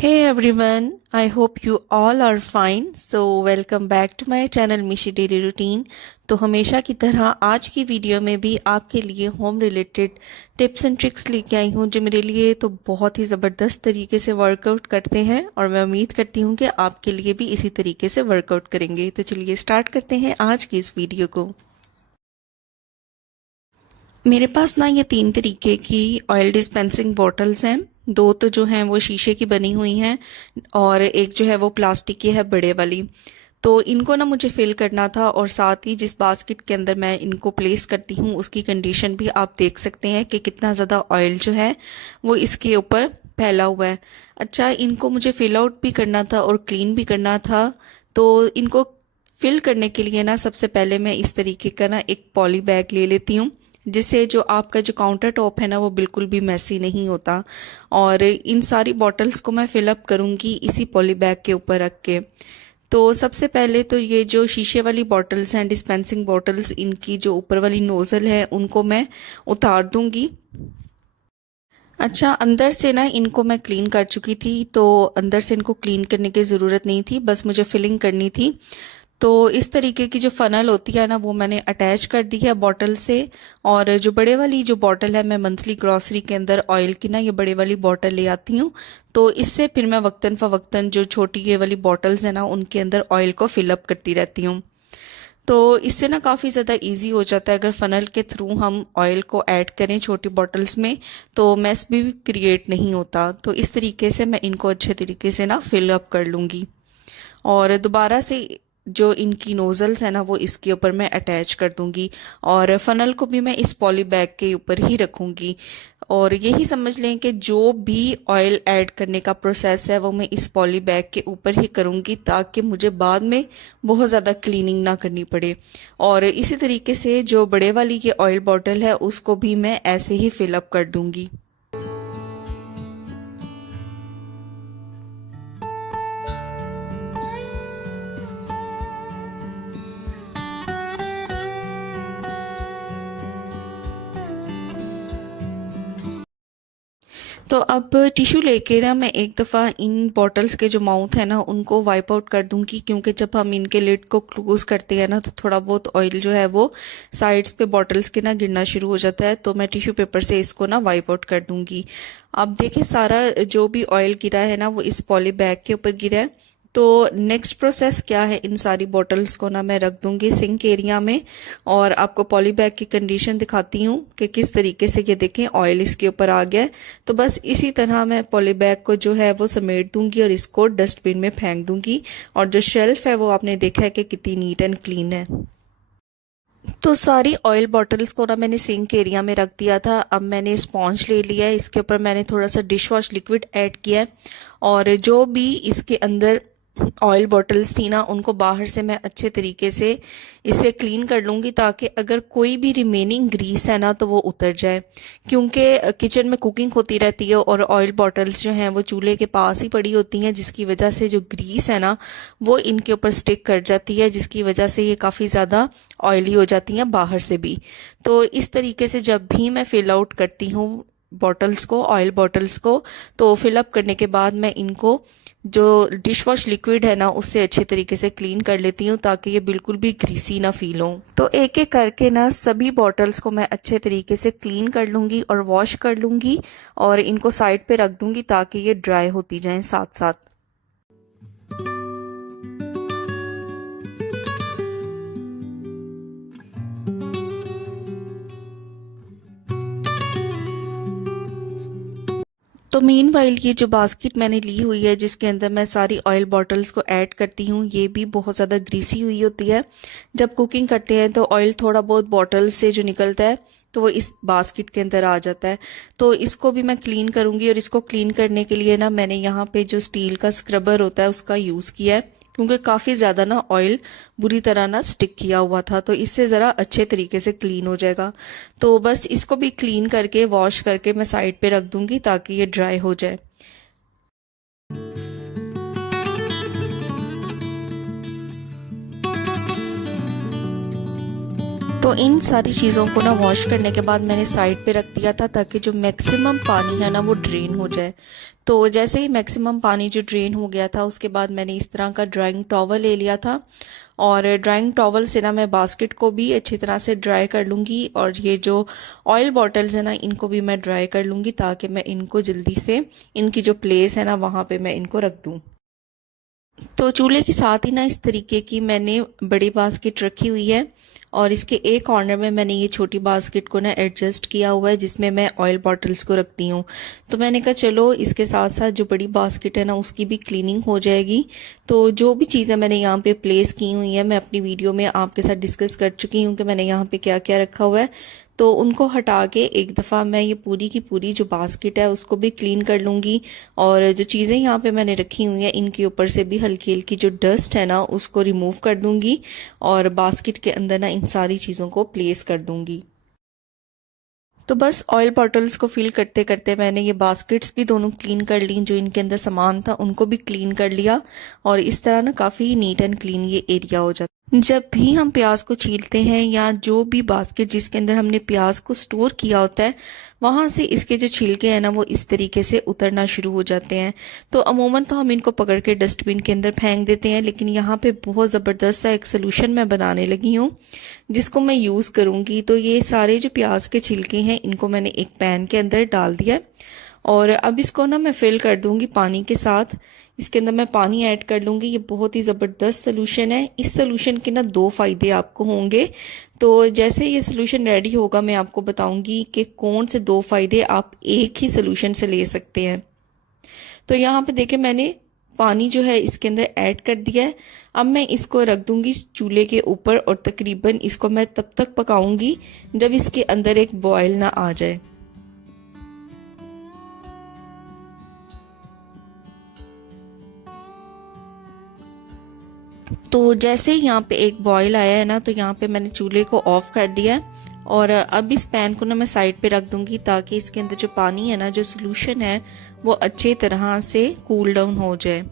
Hey everyone, I hope you all are fine. So welcome back to my channel मिशी daily routine. तो हमेशा की तरह आज की वीडियो में भी आपके लिए home related tips and tricks लेके आई हूँ जो मेरे लिए तो बहुत ही ज़बरदस्त तरीके से वर्कआउट करते हैं और मैं उम्मीद करती हूँ कि आपके लिए भी इसी तरीके से वर्कआउट करेंगे। तो चलिए स्टार्ट करते हैं आज की इस वीडियो को। मेरे पास ना ये 3 तरीके की ऑयल डिस्पेंसिंग बॉटल्स हैं। 2 तो जो हैं वो शीशे की बनी हुई हैं और एक जो है वो प्लास्टिक की है बड़े वाली। तो इनको ना मुझे फिल करना था और साथ ही जिस बास्केट के अंदर मैं इनको प्लेस करती हूँ उसकी कंडीशन भी आप देख सकते हैं कि कितना ज़्यादा ऑयल जो है वो इसके ऊपर फैला हुआ है। अच्छा, इनको मुझे फिल आउट भी करना था और क्लीन भी करना था। तो इनको फिल करने के लिए ना सबसे पहले मैं इस तरीके का ना एक पॉली बैग ले लेती हूँ, जिससे जो आपका जो काउंटर टॉप है ना वो बिल्कुल भी मैसी नहीं होता। और इन सारी बॉटल्स को मैं फिलअप करूँगी इसी पॉली बैग के ऊपर रख के। तो सबसे पहले तो ये जो शीशे वाली बॉटल्स हैं डिस्पेंसिंग बॉटल्स, इनकी जो ऊपर वाली नोज़ल है उनको मैं उतार दूंगी। अच्छा, अंदर से ना इनको मैं क्लीन कर चुकी थी, तो अंदर से इनको क्लीन करने की ज़रूरत नहीं थी, बस मुझे फिलिंग करनी थी। तो इस तरीके की जो फनल होती है ना वो मैंने अटैच कर दी है बॉटल से। और जो बड़े वाली जो बॉटल है, मैं मंथली ग्रॉसरी के अंदर ऑयल की ना ये बड़े वाली बॉटल ले आती हूँ। तो इससे फिर मैं वक्तन फ़वक्तन जो छोटी ये वाली बॉटल्स है ना उनके अंदर ऑयल को फिलअप करती रहती हूँ। तो इससे ना काफ़ी ज़्यादा इजी हो जाता है। अगर फनल के थ्रू हम ऑयल को ऐड करें छोटी बॉटल्स में तो मैस भी क्रिएट नहीं होता। तो इस तरीके से मैं इनको अच्छे तरीके से ना फिलअप कर लूँगी और दोबारा से जो इनकी नोजल्स है ना वो इसके ऊपर मैं अटैच कर दूंगी। और फनल को भी मैं इस पॉली बैग के ऊपर ही रखूंगी। और यही समझ लें कि जो भी ऑयल ऐड करने का प्रोसेस है वो मैं इस पॉली बैग के ऊपर ही करूंगी, ताकि मुझे बाद में बहुत ज़्यादा क्लीनिंग ना करनी पड़े। और इसी तरीके से जो बड़े वाली ये ऑयल बॉटल है उसको भी मैं ऐसे ही फिलअप कर दूंगी। तो अब टिश्यू लेके ना मैं एक दफ़ा इन बॉटल्स के जो माउथ है ना उनको वाइप आउट कर दूंगी, क्योंकि जब हम इनके लिड को क्लोज करते हैं ना तो थोड़ा बहुत ऑयल जो है वो साइड्स पे बॉटल्स के ना गिरना शुरू हो जाता है। तो मैं टिश्यू पेपर से इसको ना वाइप आउट कर दूंगी। अब देखिए सारा जो भी ऑयल गिरा है ना वो इस पॉली बैग के ऊपर गिरा है। तो नेक्स्ट प्रोसेस क्या है, इन सारी बॉटल्स को ना मैं रख दूंगी सिंक एरिया में। और आपको पॉली बैग की कंडीशन दिखाती हूँ कि किस तरीके से ये देखें ऑयल इसके ऊपर आ गया है। तो बस इसी तरह मैं पॉली बैग को जो है वो समेट दूंगी और इसको डस्टबिन में फेंक दूंगी। और जो शेल्फ है वो आपने देखा है कि कितनी नीट एंड क्लीन है। तो सारी ऑयल बॉटल्स को ना मैंने सिंक एरिया में रख दिया था। अब मैंने स्पॉन्ज ले लिया है, इसके ऊपर मैंने थोड़ा सा डिश वॉश लिक्विड ऐड किया है। और जो भी इसके अंदर ऑयल बॉटल्स थी ना उनको बाहर से मैं अच्छे तरीके से इसे क्लीन कर लूँगी, ताकि अगर कोई भी रिमेनिंग ग्रीस है ना तो वो उतर जाए। क्योंकि किचन में कुकिंग होती रहती है और ऑयल बॉटल्स जो हैं वो चूल्हे के पास ही पड़ी होती हैं, जिसकी वजह से जो ग्रीस है ना वो इनके ऊपर स्टिक कर जाती है, जिसकी वजह से ये काफ़ी ज़्यादा ऑयली हो जाती हैं बाहर से भी। तो इस तरीके से जब भी मैं फिल आउट करती हूँ बॉटल्स को, ऑयल बॉटल्स को, तो फिलअप करने के बाद मैं इनको जो डिश वॉश लिक्विड है ना उससे अच्छे तरीके से क्लीन कर लेती हूँ, ताकि ये बिल्कुल भी ग्रीसी ना फील हो। तो एक एक करके ना सभी बॉटल्स को मैं अच्छे तरीके से क्लीन कर लूँगी और वॉश कर लूँगी और इनको साइड पे रख दूँगी ताकि ये ड्राई होती जाएं साथ साथ। तो मीन वाइल ये जो बास्केट मैंने ली हुई है जिसके अंदर मैं सारी ऑयल बॉटल्स को ऐड करती हूँ, ये भी बहुत ज़्यादा ग्रीसी हुई होती है। जब कुकिंग करते हैं तो ऑयल थोड़ा बहुत बॉटल्स से जो निकलता है तो वो इस बास्केट के अंदर आ जाता है। तो इसको भी मैं क्लीन करूँगी और इसको क्लीन करने के लिए ना मैंने यहाँ पे जो स्टील का स्क्रबर होता है उसका यूज़ किया है, क्योंकि काफ़ी ज़्यादा ना ऑयल बुरी तरह ना स्टिक किया हुआ था। तो इससे ज़रा अच्छे तरीके से क्लीन हो जाएगा। तो बस इसको भी क्लीन करके वॉश करके मैं साइड पे रख दूंगी ताकि ये ड्राई हो जाए। तो इन सारी चीज़ों को ना वॉश करने के बाद मैंने साइड पे रख दिया था ताकि जो मैक्सिमम पानी है ना वो ड्रेन हो जाए। तो जैसे ही मैक्सिमम पानी जो ड्रेन हो गया था उसके बाद मैंने इस तरह का ड्राइंग टॉवल ले लिया था और ड्राइंग टॉवल से ना मैं बास्केट को भी अच्छी तरह से ड्राई कर लूँगी और ये जो ऑयल बॉटल्स है ना इनको भी मैं ड्राई कर लूँगी ताकि मैं इनको जल्दी से इनकी जो प्लेस है ना वहाँ पे मैं इनको रख दूँ। तो चूल्हे के साथ ही ना इस तरीके की मैंने बड़ी बास्केट रखी हुई है और इसके एक कॉर्नर में मैंने ये छोटी बास्केट को ना एडजस्ट किया हुआ है जिसमें मैं ऑयल बॉटल्स को रखती हूँ। तो मैंने कहा चलो इसके साथ साथ जो बड़ी बास्केट है ना उसकी भी क्लीनिंग हो जाएगी। तो जो भी चीज़ें मैंने यहाँ पे प्लेस की हुई है मैं अपनी वीडियो में आपके साथ डिस्कस कर चुकी हूँ कि मैंने यहाँ पे क्या क्या रखा हुआ है। तो उनको हटा के एक दफ़ा मैं ये पूरी की पूरी जो बास्केट है उसको भी क्लीन कर लूँगी और जो चीज़ें यहाँ पे मैंने रखी हुई हैं इनके ऊपर से भी हल्की हल्की जो डस्ट है ना उसको रिमूव कर दूँगी और बास्केट के अंदर ना इन सारी चीज़ों को प्लेस कर दूँगी। तो बस ऑयल बॉटल्स को फिल करते करते मैंने ये बास्केट्स भी दोनों क्लीन कर ली, जो इनके अंदर सामान था उनको भी क्लीन कर लिया और इस तरह ना काफ़ी नीट एंड क्लीन ये एरिया हो जाता है। जब भी हम प्याज को छीलते हैं या जो भी बास्केट जिसके अंदर हमने प्याज को स्टोर किया होता है वहाँ से इसके जो छिलके हैं ना वो इस तरीके से उतरना शुरू हो जाते हैं। तो अमूमन तो हम इनको पकड़ के डस्टबिन के अंदर फेंक देते हैं, लेकिन यहाँ पे बहुत ज़बरदस्त सा एक सोल्यूशन मैं बनाने लगी हूँ जिसको मैं यूज़ करूँगी। तो ये सारे जो प्याज के छिलके हैं इनको मैंने एक पैन के अंदर डाल दिया और अब इसको ना मैं फिल कर दूँगी पानी के साथ। इसके अंदर मैं पानी ऐड कर लूँगी। ये बहुत ही ज़बरदस्त सोल्यूशन है। इस सोल्यूशन के ना दो फ़ायदे आपको होंगे। तो जैसे ये सोल्यूशन रेडी होगा मैं आपको बताऊंगी कि कौन से दो फ़ायदे आप एक ही सोल्यूशन से ले सकते हैं। तो यहाँ पे देखें मैंने पानी जो है इसके अंदर ऐड कर दिया है। अब मैं इसको रख दूंगी चूल्हे के ऊपर और तकरीबन इसको मैं तब तक पकाऊंगी जब इसके अंदर एक बॉयल ना आ जाए। तो जैसे ही यहाँ पे एक बॉयल आया है ना तो यहाँ पे मैंने चूल्हे को ऑफ कर दिया है और अब इस पैन को ना मैं साइड पे रख दूंगी ताकि इसके अंदर जो पानी है ना जो सोल्यूशन है वो अच्छी तरह से कूल डाउन हो जाए।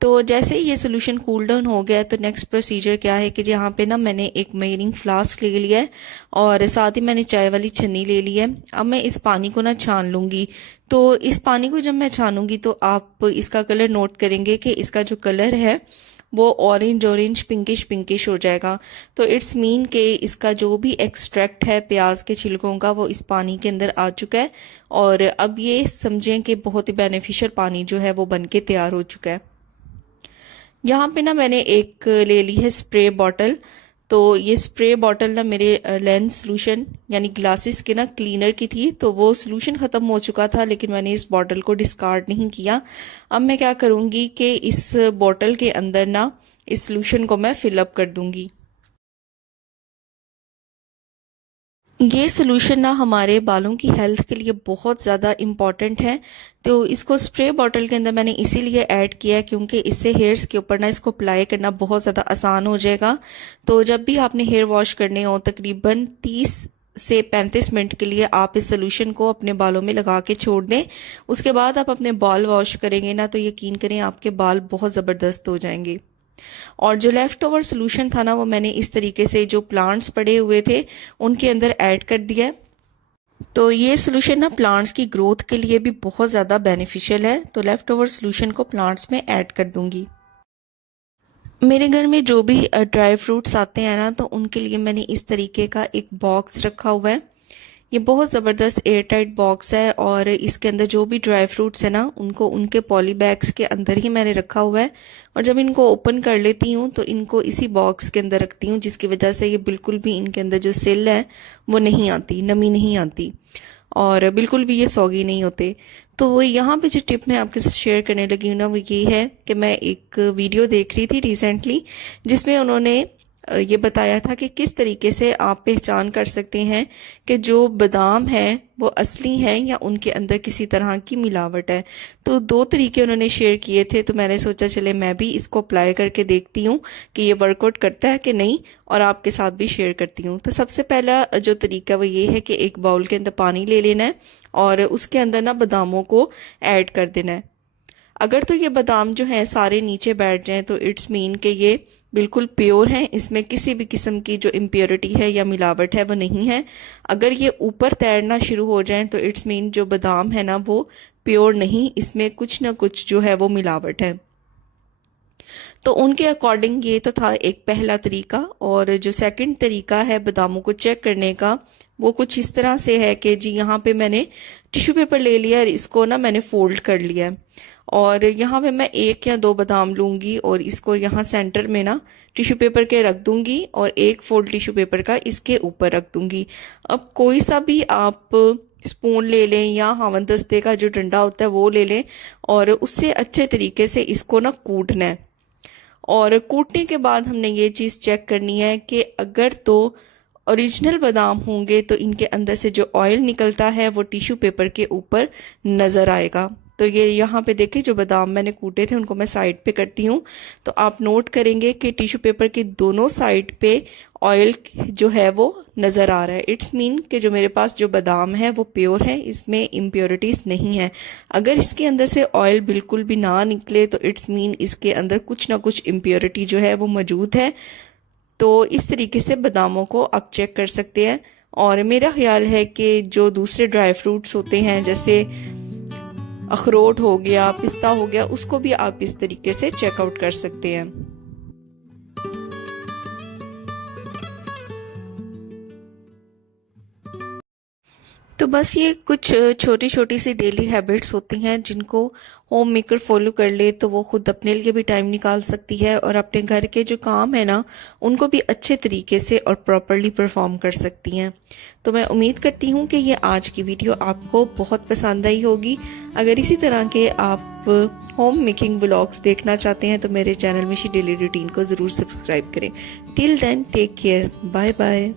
तो जैसे ही ये सोल्यूशन कूल डाउन हो गया है तो नेक्स्ट प्रोसीजर क्या है कि यहाँ पे ना मैंने एक मेजरिंग फ्लास्क ले लिया है और साथ ही मैंने चाय वाली छन्नी ले ली है। अब मैं इस पानी को ना छान लूँगी। तो इस पानी को जब मैं छानूंगी तो आप इसका कलर नोट करेंगे कि इसका जो कलर है वो ऑरेंज पिंकिश पिंकिश हो जाएगा। तो इट्स मीन कि इसका जो भी एक्सट्रैक्ट है प्याज के छिलकों का वो इस पानी के अंदर आ चुका है और अब ये समझें कि बहुत ही बेनिफिशियल पानी जो है वो बन के तैयार हो चुका है। यहाँ पे ना मैंने एक ले ली है स्प्रे बॉटल। तो ये स्प्रे बॉटल ना मेरे लेंस सोल्यूशन यानी ग्लासेस के ना क्लीनर की थी, तो वो सोल्यूशन ख़त्म हो चुका था लेकिन मैंने इस बॉटल को डिस्कार्ड नहीं किया। अब मैं क्या करूँगी कि इस बॉटल के अंदर ना इस सोल्यूशन को मैं फिलअप कर दूँगी। ये सोल्यूशन ना हमारे बालों की हेल्थ के लिए बहुत ज़्यादा इम्पॉर्टेंट है। तो इसको स्प्रे बॉटल के अंदर मैंने इसीलिए ऐड किया है क्योंकि इससे हेयर्स के ऊपर ना इसको अप्लाई करना बहुत ज़्यादा आसान हो जाएगा। तो जब भी आपने हेयर वॉश करने हो तकरीबन 30 से 35 मिनट के लिए आप इस सोल्यूशन को अपने बालों में लगा के छोड़ दें। उसके बाद आप अपने बाल वॉश करेंगे ना तो यकीन करें आपके बाल बहुत ज़बरदस्त हो जाएंगे। और जो लेफ्ट ओवर सोल्यूशन था ना वो मैंने इस तरीके से जो प्लांट्स पड़े हुए थे उनके अंदर ऐड कर दिया। तो ये सोल्यूशन ना प्लांट्स की ग्रोथ के लिए भी बहुत ज़्यादा बेनिफिशियल है। तो लेफ्ट ओवर सोल्यूशन को प्लांट्स में ऐड कर दूंगी। मेरे घर में जो भी ड्राई फ्रूट्स आते हैं ना तो उनके लिए मैंने इस तरीके का एक बॉक्स रखा हुआ है। ये बहुत ज़बरदस्त एयर टाइट बॉक्स है और इसके अंदर जो भी ड्राई फ्रूट्स है ना उनको उनके पॉली बैग्स के अंदर ही मैंने रखा हुआ है। और जब इनको ओपन कर लेती हूँ तो इनको इसी बॉक्स के अंदर रखती हूँ जिसकी वजह से ये बिल्कुल भी इनके अंदर जो सिल है वो नहीं आती, नमी नहीं आती और बिल्कुल भी ये सौगी नहीं होते। तो यहाँ पे जो टिप मैं आपके साथ शेयर करने लगी हूँ ना वो ये है कि मैं एक वीडियो देख रही थी रिसेंटली जिसमें उन्होंने ये बताया था कि किस तरीके से आप पहचान कर सकते हैं कि जो बादाम है वो असली हैं या उनके अंदर किसी तरह की मिलावट है। तो दो तरीके उन्होंने शेयर किए थे तो मैंने सोचा चले मैं भी इसको अप्लाई करके देखती हूँ कि ये वर्कआउट करता है कि नहीं और आपके साथ भी शेयर करती हूँ। तो सबसे पहला जो तरीका वो ये है कि एक बाउल के अंदर पानी ले लेना है और उसके अंदर ना बादामों को ऐड कर देना है। अगर तो ये बादाम जो है सारे नीचे बैठ जाएं तो इट्स मीन कि ये बिल्कुल प्योर हैं, इसमें किसी भी किस्म की जो इम्प्योरिटी है या मिलावट है वो नहीं है। अगर ये ऊपर तैरना शुरू हो जाएं तो इट्स मीन जो बादाम है ना वो प्योर नहीं, इसमें कुछ ना कुछ जो है वो मिलावट है। तो उनके अकॉर्डिंग ये तो था एक पहला तरीका। और जो सेकंड तरीका है बादामों को चेक करने का वो कुछ इस तरह से है कि जी यहाँ पे मैंने टिश्यू पेपर ले लिया और इसको ना मैंने फोल्ड कर लिया है और यहाँ पे मैं 1 या 2 बादाम लूँगी और इसको यहाँ सेंटर में ना टिश्यू पेपर के रख दूँगी और एक फोल्ड टिश्यू पेपर का इसके ऊपर रख दूँगी। अब कोई सा भी आप स्पून ले लें या हावन-दस्ते का जो डंडा होता है वो ले लें और उससे अच्छे तरीके से इसको ना कूटना है। और कूटने के बाद हमने ये चीज़ चेक करनी है कि अगर तो ओरिजिनल बादाम होंगे तो इनके अंदर से जो ऑयल निकलता है वो टिश्यू पेपर के ऊपर नज़र आएगा। तो ये यहाँ पे देखिए जो बादाम मैंने कूटे थे उनको मैं साइड पे करती हूँ, तो आप नोट करेंगे कि टिश्यू पेपर के दोनों साइड पे ऑयल जो है वो नज़र आ रहा है। इट्स मीन कि जो मेरे पास जो बादाम है वो प्योर है, इसमें इम्प्योरिटीज़ नहीं है। अगर इसके अंदर से ऑयल बिल्कुल भी ना निकले तो इट्स मीन इसके अंदर कुछ ना कुछ इम्प्योरिटी जो है वो मौजूद है। तो इस तरीके से बादामों को आप चेक कर सकते हैं। और मेरा ख्याल है कि जो दूसरे ड्राई फ्रूट्स होते हैं जैसे अखरोट हो गया, पिस्ता हो गया, उसको भी आप इस तरीके से चेकआउट कर सकते हैं। तो बस ये कुछ छोटी छोटी सी डेली हैबिट्स होती हैं जिनको होम मेकर फॉलो कर ले तो वो खुद अपने लिए भी टाइम निकाल सकती है और अपने घर के जो काम है ना उनको भी अच्छे तरीके से और प्रॉपरली परफॉर्म कर सकती हैं। तो मैं उम्मीद करती हूँ कि ये आज की वीडियो आपको बहुत पसंद आई होगी। अगर इसी तरह के आप होम मेकिंग व्लॉग्स देखना चाहते हैं तो मेरे चैनल मिशी डेली रूटीन को ज़रूर सब्सक्राइब करें। Till then take care, bye bye.